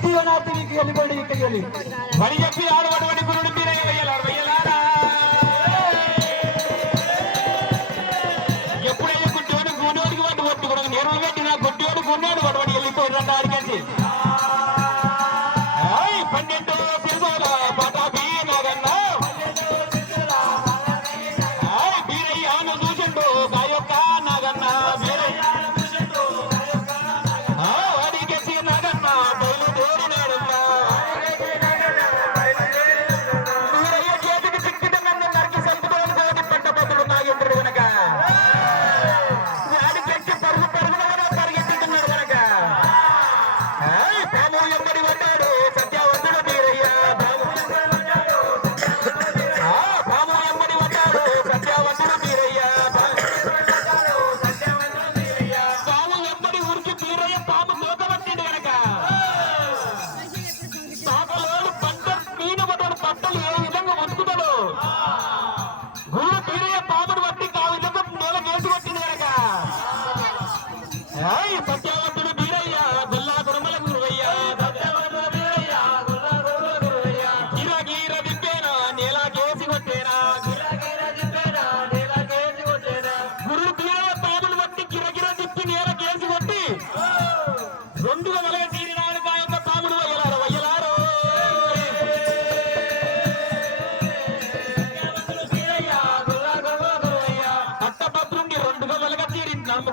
ಜೀವನಾಥಿ ಕೈಯಲ್ಲಿ ಬಡಿ ಕೈಯಲ್ಲಿ ಬಡಿಯಪ್ಪಿ ಆರು ಒಡವಡಿ ಗುರುಡಿ ಬೀರಯ್ಯ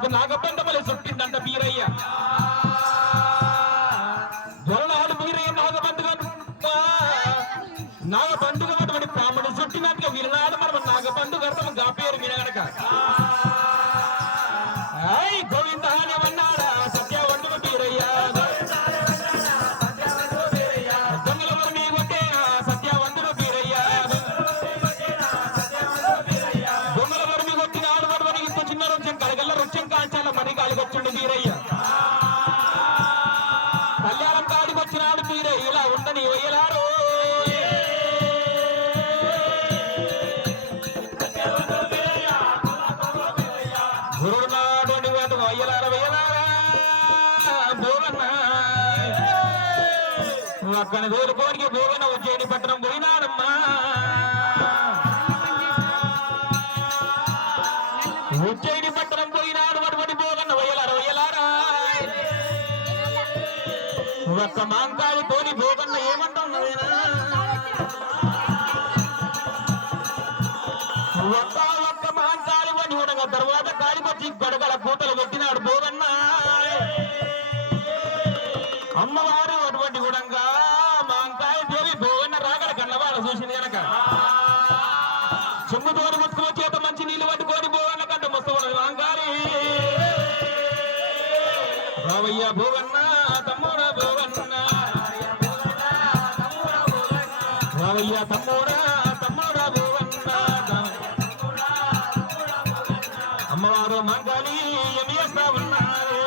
నాగప్పండమల అక్కడ వేరుకోనికి పోయిన ఉజ్జయిని పట్టణం పోయినాడమ్మా. ఉజ్జయిని పట్టణం పోయినాడు అటువంటి పోగన్న వయ్యలారా వయ్యలారా? ఒక్క మాంకాయ తోని పోగన్న ఏమంటాం ఒక్క ఒక్క మాంకాయ అని ఉండగా తర్వాత కాలిపచ్చి గడగల పూతలు కొట్టి రావయ్యా తమ్ముడా అమ్మవారు మంగళి ఎమియస్తా ఉన్నారు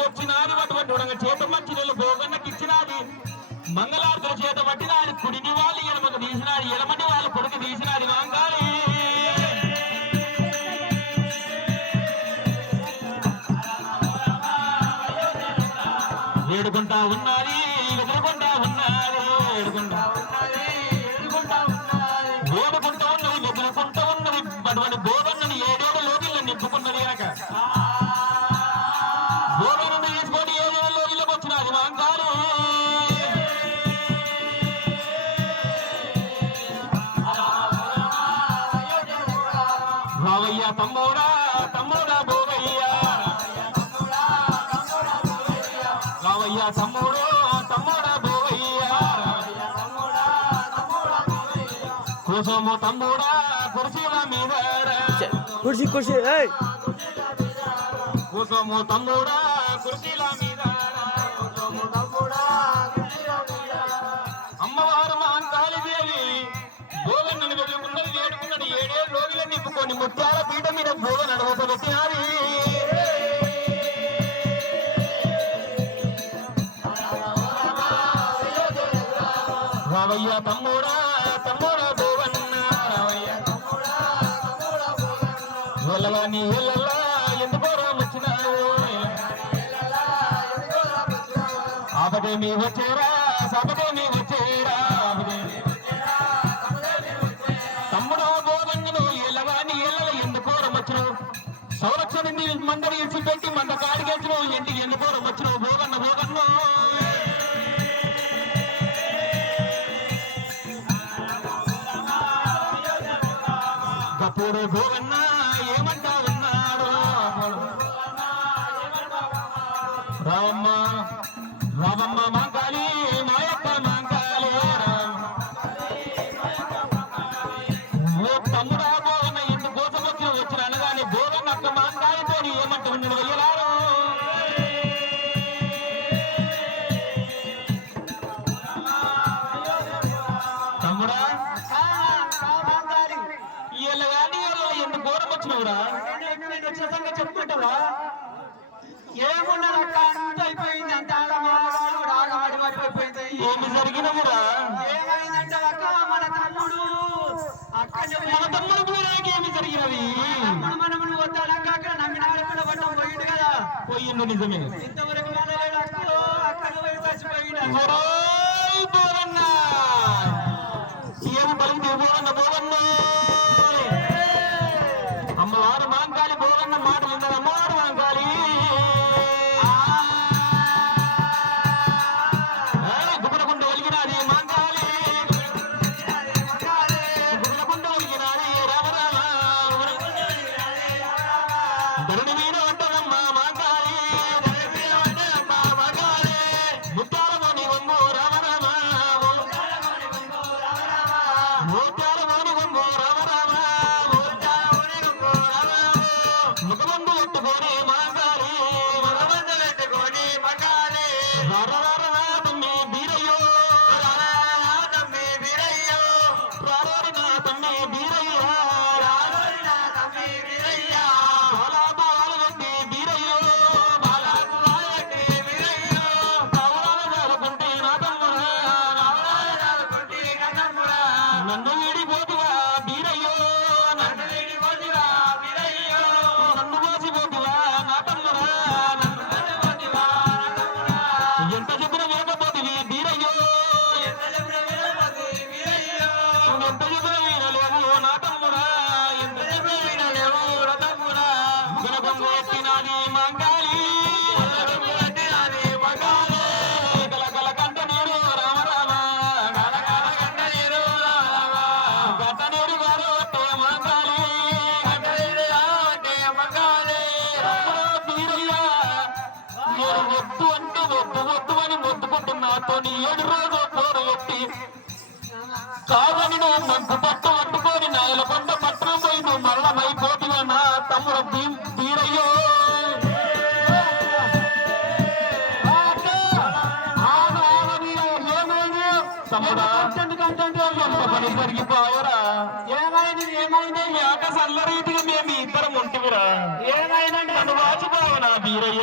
వచ్చినాది అటువంటి చేత మంచినీళ్ళు భోగన్నకి ఇచ్చినాది. మంగళార్థుల చేత పట్టినాది కుడిని వాళ్ళు ఎడమకు తీసినాది ఎడమని వాళ్ళు కొడుకు తీసినాది మంగాలి వేడుకుంటా ఉన్నారు మీద కుర్చీ కుర్చీ కుసుము తమ్ముడా కుర్చీల మీద అమ్మవారు మహంకాళి వేడుకున్నది ఏడేడు రోజులు నింపుకొని ముత్యాల పీఠ మీద భోగన్ అడవతో రామయ్య తమ్ముడా తమ్ముడా భువన్న రామయ్య తమ్ముడా తమ్ముడా భువన్న వచ్చేరా సపదేమి వచ్చేరా తమ్ముడా భువన్నను ఎల్లవాని సంరక్షణ మండలి ఇచ్చి పెట్టి మండ కాడికి వచ్చినావు ఇంటికి ఎందుకోరం వచ్చినావు అప్పుడు భోగన్న ఏమంటా ఉన్నాడు రామమ్మ రామమ్మ మాంకాళి. వచ్చినవురా వచ్చిన సంగతి చెప్పుకుంటావా ఏమున్నది అక్క అంత అయిపోయింది అంత ఆడమాడు ఏమి జరిగినవురా ఏమైందంటే అక్క మన తమ్ముడు. అక్క మన తమ్ముడు కూడా ఏమి జరిగినవి తమ్ముడు మనమును వద్దాక అక్కడ నమ్మినాడు కూడా పడ్డం పోయింది కదా. పోయిండు నిజమే. ఇంతవరకు మనలేడు అక్కలు అక్కడ పోయి చచ్చిపోయిండు ఏమి పలికితే భోగన్న భోగన్న కాదని పట్టు పట్టుకొని నాయల పంట పట్టు పోయి నువ్వు మరణమైపోతున్నా నా తమ్ముడు భీమ్ వీరయ్యో ఏమైంది ఏమైంది ఏక సల్లరీతిగా మేము ఇద్దరం ఉంటివిరా ఏమైందండి? నన్ను వాచిపోవనా బీరయ్య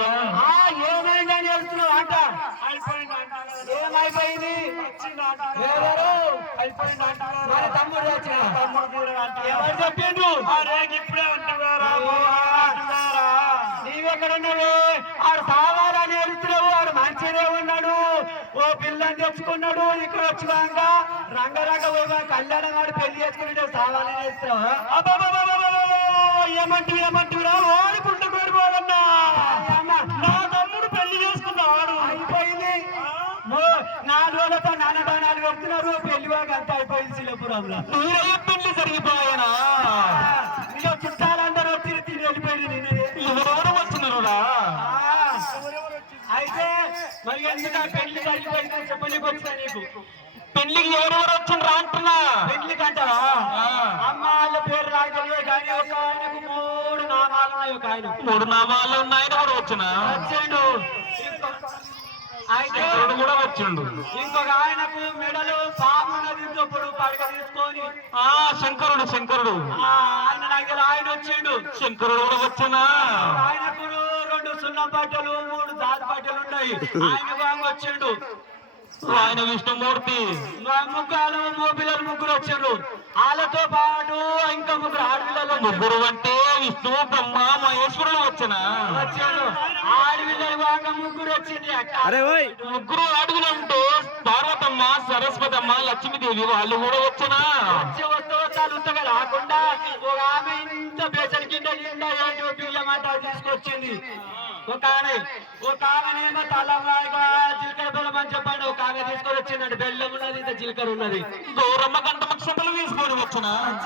మన తమ్ముడు వచ్చిన ఎవరు చెప్పిండ్రు ఇప్పుడే నీవెక్కడున్నావు? ఆడు ఆడు మంచిదే ఉన్నాడు. ఓ పిల్లని తెచ్చుకున్నాడు ఇక్కడ వచ్చినాక రంగరంగ పోయి కళ్యాణం వాడు పెళ్ళి చేసుకుంటే కావాలని చేస్తావా ఏమంటివి ఏమంటివిరా నాన్నబాణాలు పెడుతున్నారు పెళ్ళి వాకి అంతా అయిపోయింది శిలపురంలో పెళ్ళి జరిగిపోయానా? ఇక చుట్టాలందరూ వచ్చి తిరిగి వెళ్ళిపోయింది ఎవరెవరు వచ్చినారురా అయితే మరి ఎందుకు పెళ్ళి జరిగిపోయిందని చెప్పనీకి వచ్చినా నీకు? పెళ్ళికి ఎవరెవరు వచ్చిండ్రా అంటున్నా? పెళ్ళి కంటావా ఆ. అమ్మ వాళ్ళ పేరు తెలియదు కానీ ఒక ఆయనకు మూడు నామాలు ఉన్నాయి ఒక ఆయన. మూడు నామాలు ఉన్నాయని కూడా వచ్చిన? వచ్చిండు. శంకరుడు కూడా వచ్చిండు. ఇంకొక ఆయనకు మెడలు పాము ఉన్నది చొప్పుడు పడక తీసుకొని ఆ శంకరుడు శంకరుడు. ఆయన దగ్గర ఆయన వచ్చిండు. శంకరుడు కూడా వచ్చినా? ఆయనకు రెండు సున్నం బట్టలు మూడు దాది బట్టలు ఉన్నాయి. ఆయన వచ్చిండు. ఆయన విష్ణుమూర్తి. ముగ్గురు మోపిల్లలు ముగ్గురు వచ్చారు. వాళ్ళతో పాటు ఇంకా ముగ్గురు ఆడపిల్లలు. ముగ్గురు అంటే విష్ణు బ్రహ్మ మహేశ్వరులు వచ్చిన? వచ్చారు. ఆడపిల్లలు బాగా ముగ్గురు వచ్చింది అరే ముగ్గురు అడుగులు అంటే పార్వతమ్మ సరస్వతమ్మ లక్ష్మీదేవి వాళ్ళు కూడా వచ్చినా? వచ్చే వస్తూ వస్తాలు రాకుండా ఒక ఆమె ఇంత బేసరి కింద నిండా ఏంటో బియ్యమంట తీసుకొచ్చింది. ఒక ఆమె ఒక ఆమెనేమో తలవాయిగా జీలకర్ర బెల్లం అని చెప్పండి ఒక ఆమె తీసుకొని వచ్చిందండి బెల్లం ఉన్నది ఇంత జీలకర్ర ఉన్నది. గౌరమ్మ గంట నక్షత్రాలు తీసుకొని వచ్చిన?